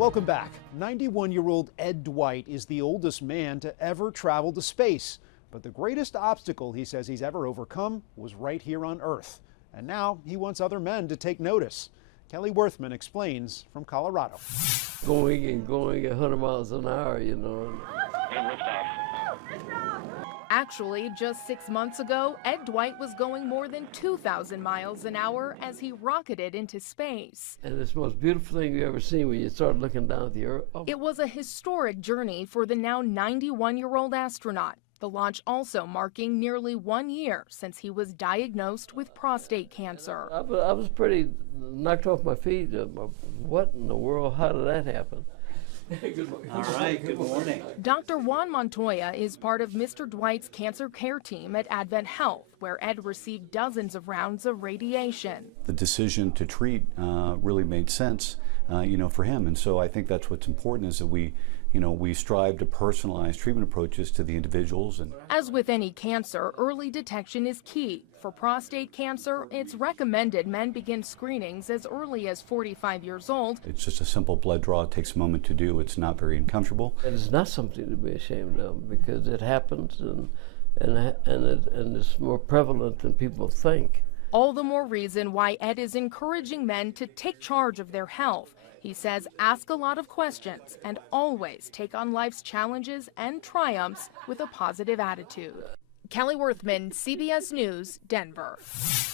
Welcome back. 91-year-old Ed Dwight is the oldest man to ever travel to space. But the greatest obstacle he says he's ever overcome was right here on Earth. And now he wants other men to take notice. Kelly Worthman explains from Colorado. Going 100 miles an hour, you know. Actually, just 6 months ago, Ed Dwight was going more than 2,000 miles an hour as he rocketed into space. And it's the most beautiful thing you've ever seen when you start looking down at the Earth. Oh. It was a historic journey for the now 91-year-old astronaut. The launch also marking nearly 1 year since he was diagnosed with prostate cancer. I was pretty knocked off my feet. What in the world? How did that happen? All right, good morning. Dr. Juan Montoya is part of Mr. Dwight's cancer care team at Advent Health, where Ed received dozens of rounds of radiation. The decision to treat really made sense, for him. And so I think that's what's important is that we strive to personalize treatment approaches to the individuals. And as with any cancer, early detection is key. For prostate cancer, it's recommended men begin screenings as early as 45 years old. It's just a simple blood draw. It takes a moment to do. It's not very uncomfortable. And it's not something to be ashamed of because it happens and it's more prevalent than people think. All the more reason why Ed is encouraging men to take charge of their health. He says ask a lot of questions and always take on life's challenges and triumphs with a positive attitude. Kelly Worthman, CBS News, Denver.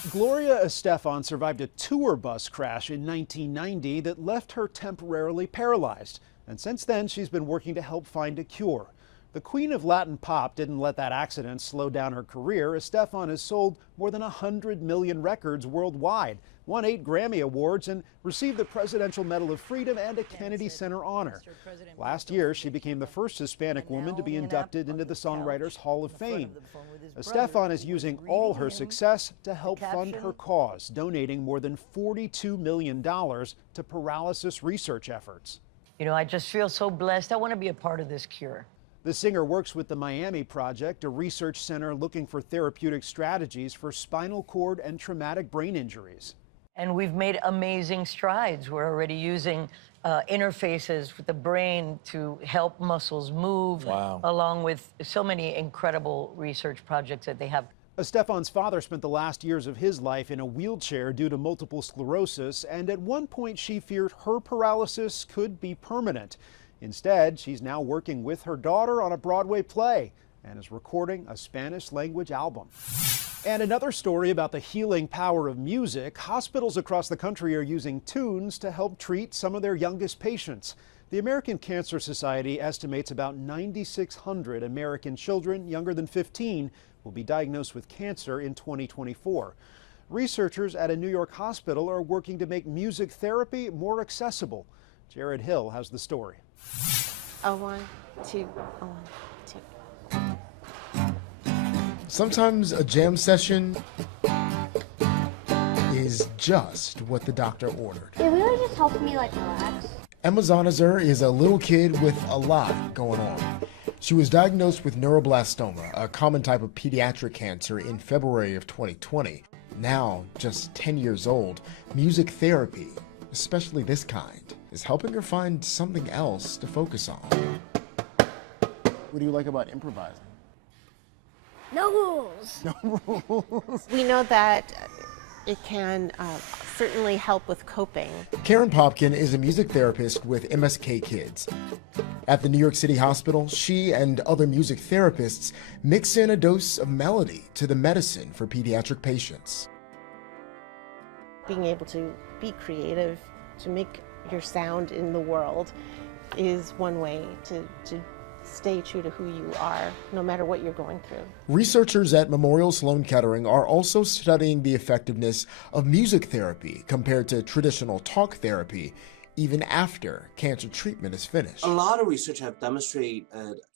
Gloria Estefan survived a tour bus crash in 1990 that left her temporarily paralyzed. And since then, she's been working to help find a cure. The queen of Latin pop didn't let that accident slow down her career. Estefan has sold more than 100 million records worldwide, won 8 Grammy Awards, and received the Presidential Medal of Freedom and a Kennedy Center honor. Last year, she became the first Hispanic woman to be inducted into the Songwriters Hall of Fame. Estefan is using all her success to help fund her cause, donating more than $42 million to paralysis research efforts. You know, I just feel so blessed. I want to be a part of this cure. The singer works with the Miami Project, a research center looking for therapeutic strategies for spinal cord and traumatic brain injuries. And we've made amazing strides. We're already using interfaces with the brain to help muscles move, along with so many incredible research projects that they have. Estefan's father spent the last years of his life in a wheelchair due to multiple sclerosis, and at one point she feared her paralysis could be permanent. Instead, she's now working with her daughter on a Broadway play and is recording a Spanish-language album. And another story about the healing power of music. Hospitals across the country are using tunes to help treat some of their youngest patients. The American Cancer Society estimates about 9,600 American children younger than 15 will be diagnosed with cancer in 2024. Researchers at a New York hospital are working to make music therapy more accessible. Jared Hill has the story. Oh, 1, 2, oh, 1, 2. Sometimes a jam session is just what the doctor ordered. It really just helped me relax. Emma Zonizer is a little kid with a lot going on. She was diagnosed with neuroblastoma, a common type of pediatric cancer, in February of 2020. Now, just 10 years old, music therapy, especially this kind, is helping her find something else to focus on. What do you like about improvising? No rules. No rules. We know that it can certainly help with coping. Karen Popkin is a music therapist with MSK Kids. At the New York City Hospital, she and other music therapists mix in a dose of melody to the medicine for pediatric patients. Being able to be creative, to make your sound in the world, is one way to stay true to who you are, no matter what you're going through. Researchers at Memorial Sloan Kettering are also studying the effectiveness of music therapy compared to traditional talk therapy, even after cancer treatment is finished. A lot of research have demonstrated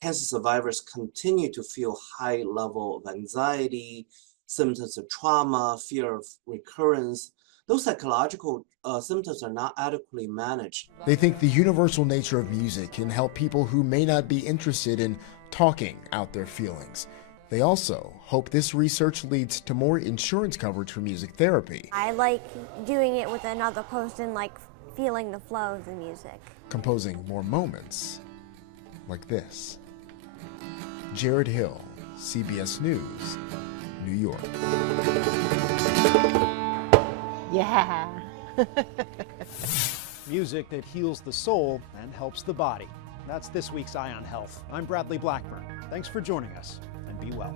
cancer survivors continue to feel high level of anxiety, symptoms of trauma, fear of recurrence. Those psychological symptoms are not adequately managed. They think the universal nature of music can help people who may not be interested in talking out their feelings. They also hope this research leads to more insurance coverage for music therapy. I like doing it with another person, like feeling the flow of the music. Composing more moments like this. Jared Hill, CBS News, New York. Yeah. Music that heals the soul and helps the body. That's this week's Eye on Health. I'm Bradley Blackburn. Thanks for joining us, and be well.